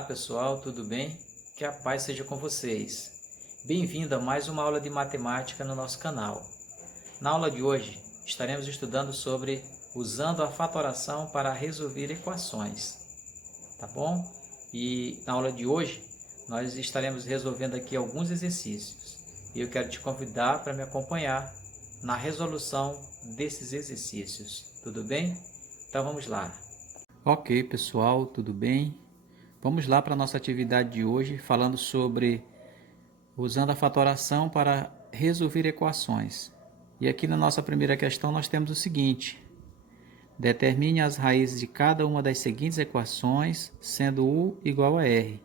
Olá pessoal, tudo bem? Que a paz seja com vocês. Bem-vindo a mais uma aula de matemática no nosso canal. Na aula de hoje estaremos estudando sobre usando a fatoração para resolver equações, tá bom? E na aula de hoje nós estaremos resolvendo aqui alguns exercícios e eu quero te convidar para me acompanhar na resolução desses exercícios, tudo bem? Então vamos lá. Ok pessoal, tudo bem? Vamos lá para a nossa atividade de hoje, falando sobre usando a fatoração para resolver equações. E aqui na nossa primeira questão nós temos o seguinte: determine as raízes de cada uma das seguintes equações, sendo U igual a R.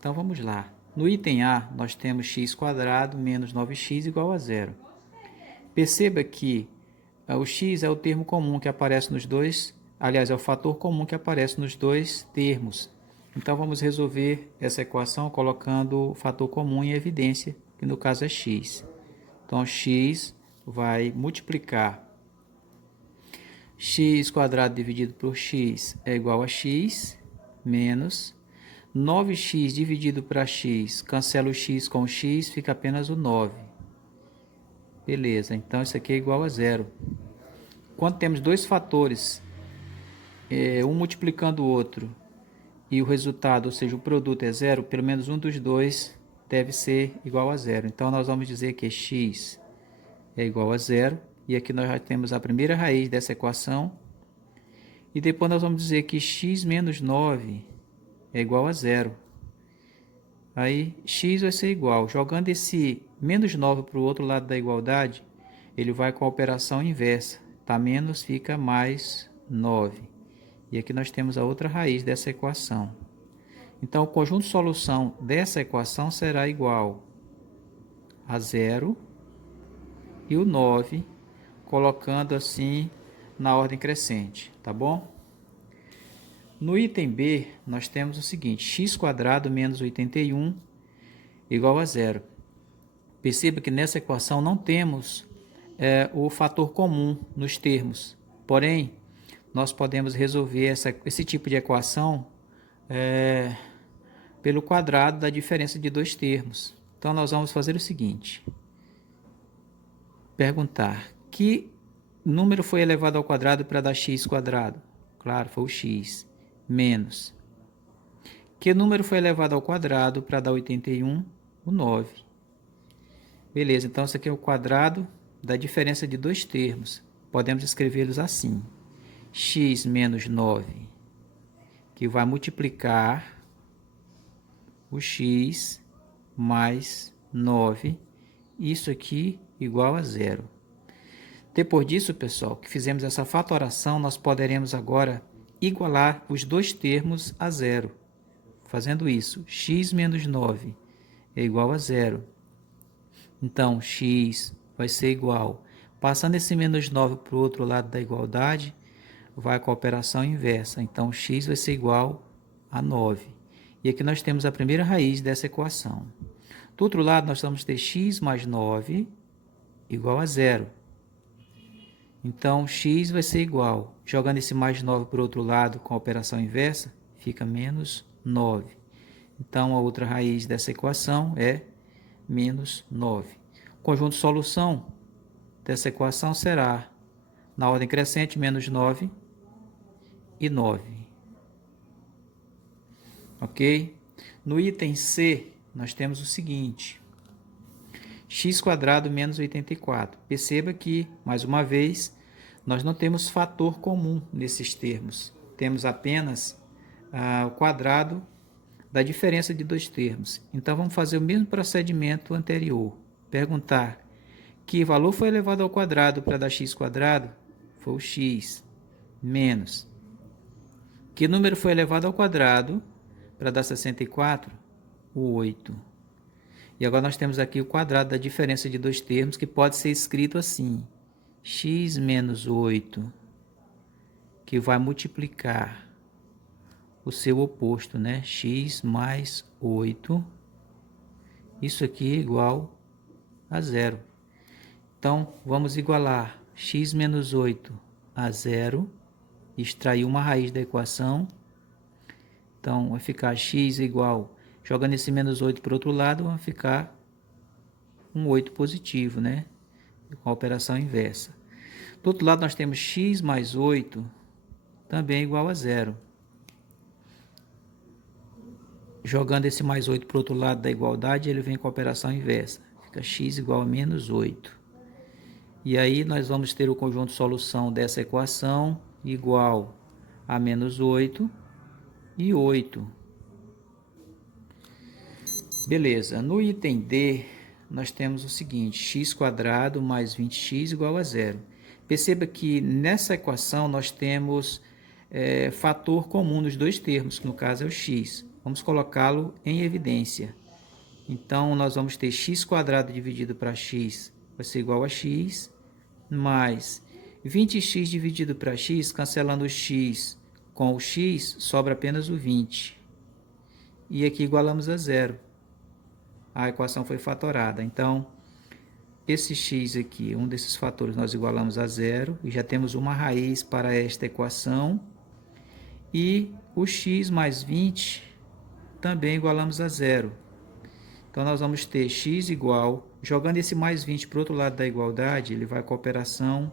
Então vamos lá. No item A, nós temos x² menos 9x igual a zero. Perceba que o x é o termo comum que aparece nos dois, aliás, é o fator comum que aparece nos dois termos. Então, vamos resolver essa equação colocando o fator comum em evidência, que no caso é x. Então, x vai multiplicar x² dividido por x é igual a x, menos 9x dividido para x, cancela o x com o x, fica apenas o 9. Beleza, então isso aqui é igual a zero. Quando temos dois fatores, um multiplicando o outro, e o resultado, ou seja, o produto é zero, pelo menos um dos dois deve ser igual a zero. Então, nós vamos dizer que x é igual a zero. E aqui nós já temos a primeira raiz dessa equação. E depois nós vamos dizer que x menos 9 é igual a zero. Aí, x vai ser igual. Jogando esse menos 9 para o outro lado da igualdade, ele vai com a operação inversa. Tá? Menos fica mais 9. E aqui nós temos a outra raiz dessa equação. Então, o conjunto de solução dessa equação será igual a zero e o 9, colocando assim na ordem crescente, tá bom? No item B, nós temos o seguinte: x² menos 81 igual a zero. Perceba que nessa equação não temos o fator comum nos termos, porém, nós podemos resolver esse tipo de equação pelo quadrado da diferença de dois termos. Então, nós vamos fazer o seguinte: perguntar que número foi elevado ao quadrado para dar x²? Claro, foi o x. Menos. Que número foi elevado ao quadrado para dar 81? O 9. Beleza, então isso aqui é o quadrado da diferença de dois termos. Podemos escrevê-los assim: x menos 9, que vai multiplicar o x mais 9, isso aqui igual a zero. Depois disso, pessoal, que fizemos essa fatoração, nós poderemos agora igualar os dois termos a zero. Fazendo isso, x menos 9 é igual a zero. Então, x vai ser igual. Passando esse menos 9 para o outro lado da igualdade, vai com a operação inversa. Então, x vai ser igual a 9. E aqui nós temos a primeira raiz dessa equação. Do outro lado, nós vamos ter x mais 9 igual a zero. Então, x vai ser igual. Jogando esse mais 9 para o outro lado com a operação inversa, fica menos 9. Então, a outra raiz dessa equação é menos 9. O conjunto de solução dessa equação será, na ordem crescente, menos 9 e 9. Ok? No item C, nós temos o seguinte: x² menos 84. Perceba que, mais uma vez, nós não temos fator comum nesses termos. Temos apenas o quadrado da diferença de dois termos. Então, vamos fazer o mesmo procedimento anterior. Perguntar que valor foi elevado ao quadrado para dar x²? Foi o x. Menos. Que número foi elevado ao quadrado para dar 64? O 8. E agora nós temos aqui o quadrado da diferença de dois termos, que pode ser escrito assim: x menos 8, que vai multiplicar o seu oposto, né? X mais 8. Isso aqui é igual a zero. Então, vamos igualar x menos 8 a zero, extrair uma raiz da equação Então, vai ficar x igual, jogando esse menos 8 para o outro lado, vai ficar um 8 positivo, né? Com a operação inversa. Do outro lado, nós temos x mais 8, também igual a zero. Jogando esse mais 8 para o outro lado da igualdade, ele vem com a operação inversa. Fica x igual a menos 8. E aí, nós vamos ter o conjunto solução dessa equação igual a menos 8 e 8. Beleza, no item D, nós temos o seguinte, x² mais 20x igual a zero. Perceba que nessa equação nós temos fator comum nos dois termos, que no caso é o x. Vamos colocá-lo em evidência. Então, nós vamos ter x² dividido para x, vai ser igual a x, mais 20x dividido para x, cancelando o x com o x, sobra apenas o 20. E aqui igualamos a zero. A equação foi fatorada. Então, esse x aqui, um desses fatores, nós igualamos a zero. E já temos uma raiz para esta equação. E o x mais 20 também igualamos a zero. Então, nós vamos ter x igual, jogando esse mais 20 para o outro lado da igualdade, ele vai com a operação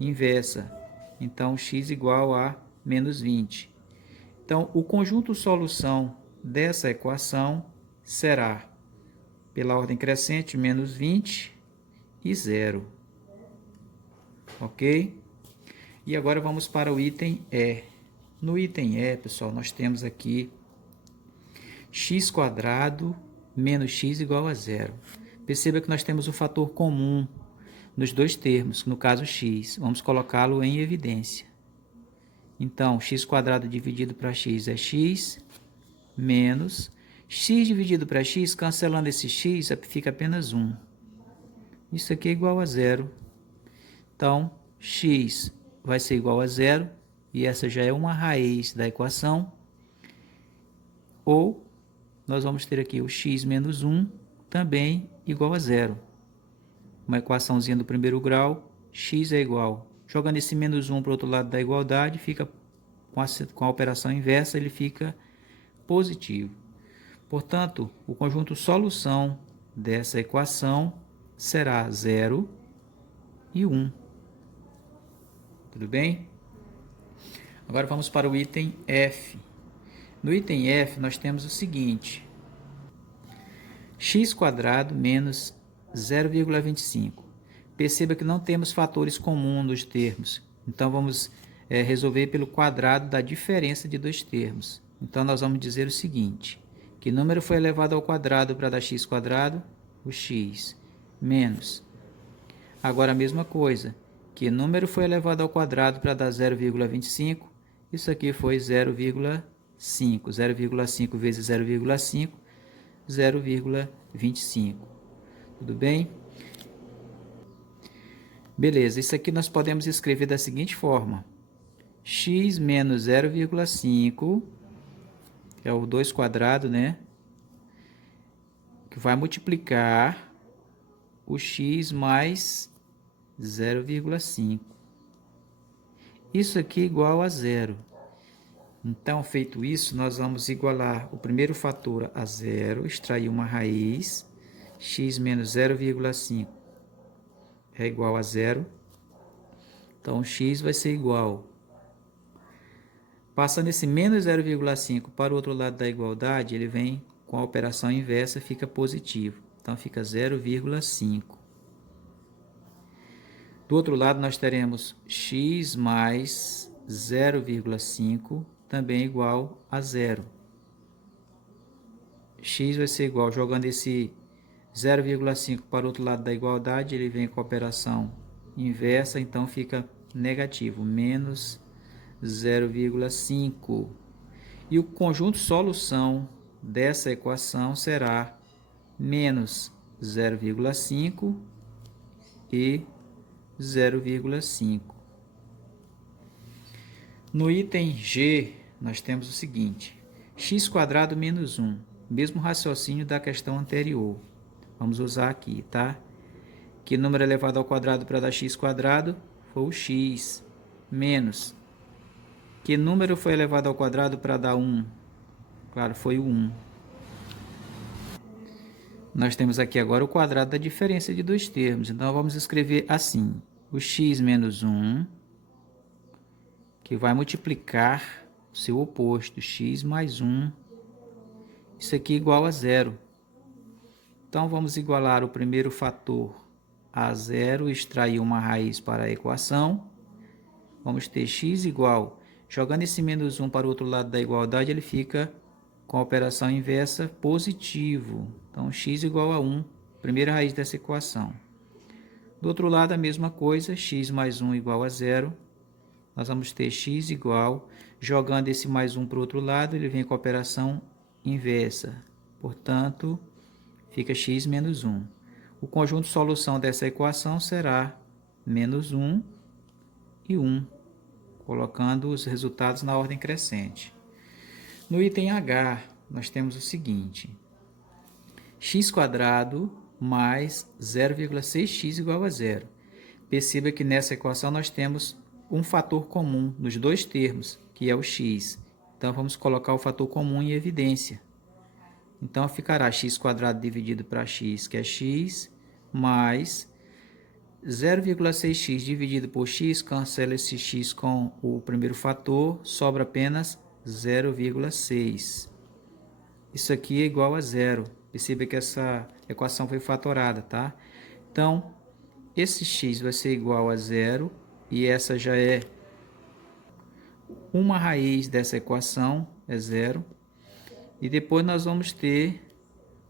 inversa. Então, x igual a menos 20. Então, o conjunto solução dessa equação será, pela ordem crescente, menos 20 e 0. Ok? E agora vamos para o item E. No item E, pessoal, nós temos aqui x² menos x igual a zero. Perceba que nós temos o fator comum nos dois termos, no caso x. Vamos colocá-lo em evidência. Então, x² dividido para x é x, menos x dividido para x, cancelando esse x, fica apenas 1. Isso aqui é igual a zero. Então, x vai ser igual a zero, e essa já é uma raiz da equação. Ou, nós vamos ter aqui o x menos 1, também igual a zero. Uma equaçãozinha do primeiro grau, x é igual. Jogando esse menos 1 para o outro lado da igualdade, fica com a operação inversa, ele fica positivo. Portanto, o conjunto solução dessa equação será 0 e 1. Tudo bem? Agora vamos para o item F. No item F, nós temos o seguinte, x² menos 0,25. Perceba que não temos fatores comuns nos termos. Então, vamos resolver pelo quadrado da diferença de dois termos. Então, nós vamos dizer o seguinte, que número foi elevado ao quadrado para dar x²? O x, menos. Agora, a mesma coisa, que número foi elevado ao quadrado para dar 0,25? Isso aqui foi 0,5. 0,5 vezes 0,5, 0,25. Tudo bem? Beleza, isso aqui nós podemos escrever da seguinte forma. X menos 0,5, é o 2², né? Que vai multiplicar o x mais 0,5. Isso aqui é igual a zero. Então, feito isso, nós vamos igualar o primeiro fator a zero, extrair uma raiz, x menos 0,5 é igual a zero. Então, x vai ser igual. Passando esse menos 0,5 para o outro lado da igualdade, ele vem com a operação inversa, fica positivo. Então, fica 0,5. Do outro lado, nós teremos x mais 0,5, também igual a zero. X vai ser igual, jogando esse 0,5 para o outro lado da igualdade, ele vem com a operação inversa, então fica negativo, menos 0,5. E o conjunto solução dessa equação será menos 0,5 e 0,5. No item G, nós temos o seguinte, x² menos 1, mesmo raciocínio da questão anterior. Vamos usar aqui, tá? Que número elevado ao quadrado para dar x² foi o x, menos. Que número foi elevado ao quadrado para dar 1? Claro, foi o 1. Nós temos aqui agora o quadrado da diferença de dois termos. Então, vamos escrever assim. O x menos 1, que vai multiplicar o seu oposto, x mais 1. Isso aqui é igual a zero. Então, vamos igualar o primeiro fator a zero, extrair uma raiz para a equação. Vamos ter x igual. Jogando esse menos 1 para o outro lado da igualdade, ele fica com a operação inversa positivo. Então, x igual a 1, primeira raiz dessa equação. Do outro lado, a mesma coisa, x mais 1 igual a zero. Nós vamos ter x igual, jogando esse mais 1 para o outro lado, ele vem com a operação inversa. Portanto, fica x menos 1. O conjunto de solução dessa equação será menos 1 e 1, colocando os resultados na ordem crescente. No item H, nós temos o seguinte: x² mais 0,6x igual a zero. Perceba que nessa equação nós temos um fator comum nos dois termos, que é o x. Então, vamos colocar o fator comum em evidência. Então, ficará x² dividido para x, que é x, mais 0,6x dividido por x, cancela esse x com o primeiro fator, sobra apenas 0,6. Isso aqui é igual a zero. Perceba que essa equação foi fatorada, tá? Então, esse x vai ser igual a zero, e essa já é uma raiz dessa equação, é zero. E depois nós vamos ter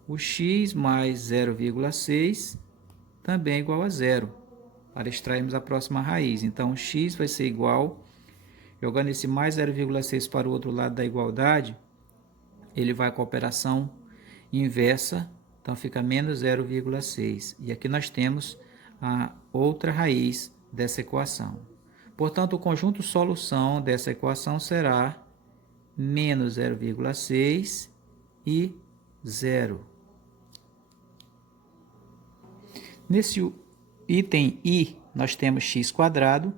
o x mais 0,6, também igual a zero, para extrairmos a próxima raiz. Então, x vai ser igual, jogando esse mais 0,6 para o outro lado da igualdade, ele vai com a operação inversa, então fica menos 0,6. E aqui nós temos a outra raiz dessa equação. Portanto, o conjunto solução dessa equação será menos 0,6 e 0. Nesse item I, nós temos x²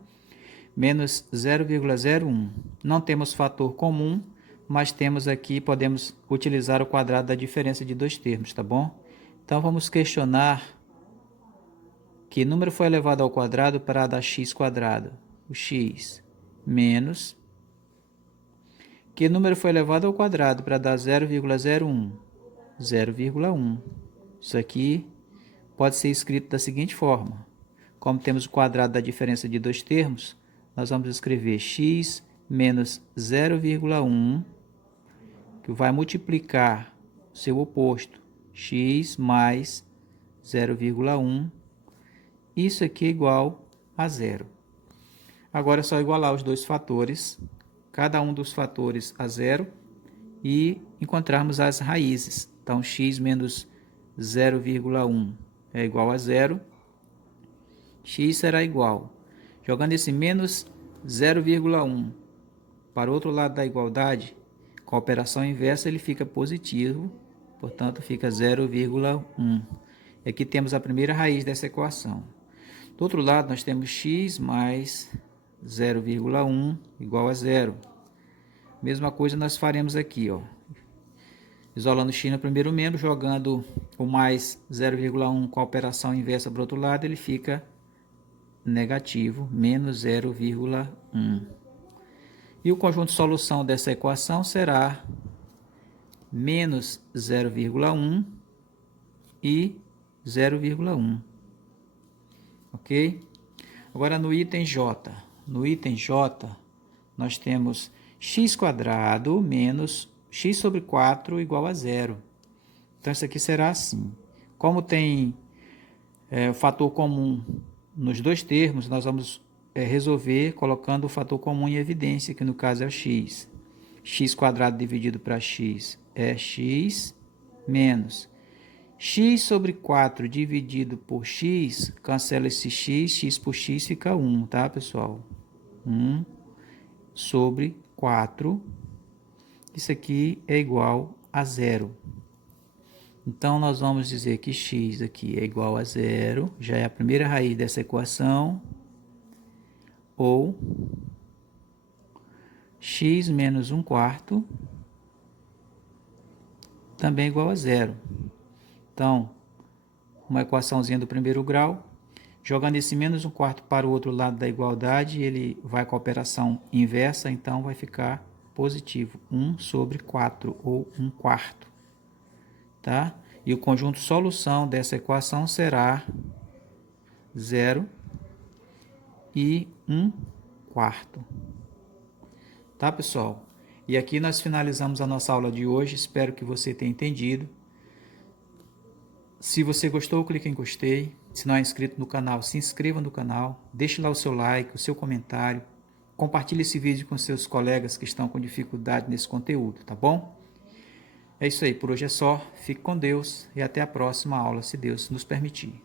menos 0,01. Não temos fator comum, mas temos aqui, podemos utilizar o quadrado da diferença de dois termos, tá bom? Então, vamos questionar que número foi elevado ao quadrado para dar x². O x menos... Que número foi elevado ao quadrado para dar 0,01? 0,1. Isso aqui pode ser escrito da seguinte forma. Como temos o quadrado da diferença de dois termos, nós vamos escrever x menos 0,1, que vai multiplicar o seu oposto, x mais 0,1. Isso aqui é igual a zero. Agora é só igualar os dois fatores, cada um dos fatores a zero, e encontrarmos as raízes. Então, x menos 0,1 é igual a zero. X será igual, jogando esse menos 0,1 para o outro lado da igualdade, com a operação inversa ele fica positivo, portanto fica 0,1. E aqui temos a primeira raiz dessa equação. Do outro lado nós temos x mais 0,1 igual a zero. Mesma coisa nós faremos aqui, ó. Isolando x no primeiro membro, jogando o mais 0,1 com a operação inversa para o outro lado, ele fica negativo, menos 0,1. E o conjunto de solução dessa equação será menos 0,1 e 0,1. Ok? Agora no item J. No item J, nós temos x² menos x sobre 4 igual a zero. Então, isso aqui será assim. Como tem o fator comum nos dois termos, nós vamos resolver colocando o fator comum em evidência, que no caso é o x. x² dividido para x é x menos x sobre 4 dividido por x, cancela esse x, x por x fica 1, tá, pessoal? 1 sobre 4. Isso aqui é igual a zero. Então, nós vamos dizer que x aqui é igual a zero, já é a primeira raiz dessa equação, ou x menos 1/4 também é igual a zero. Então, uma equaçãozinha do primeiro grau, jogando esse menos 1/4 para o outro lado da igualdade, ele vai com a operação inversa, então vai ficar positivo, 1/4 ou 1/4, tá? E o conjunto solução dessa equação será 0 e 1/4. Tá, pessoal? E aqui nós finalizamos a nossa aula de hoje, espero que você tenha entendido. Se você gostou, clique em gostei. Se não é inscrito no canal, se inscreva no canal, deixe lá o seu like, o seu comentário, compartilhe esse vídeo com seus colegas que estão com dificuldade nesse conteúdo, tá bom? É isso aí, por hoje é só. Fique com Deus e até a próxima aula, se Deus nos permitir.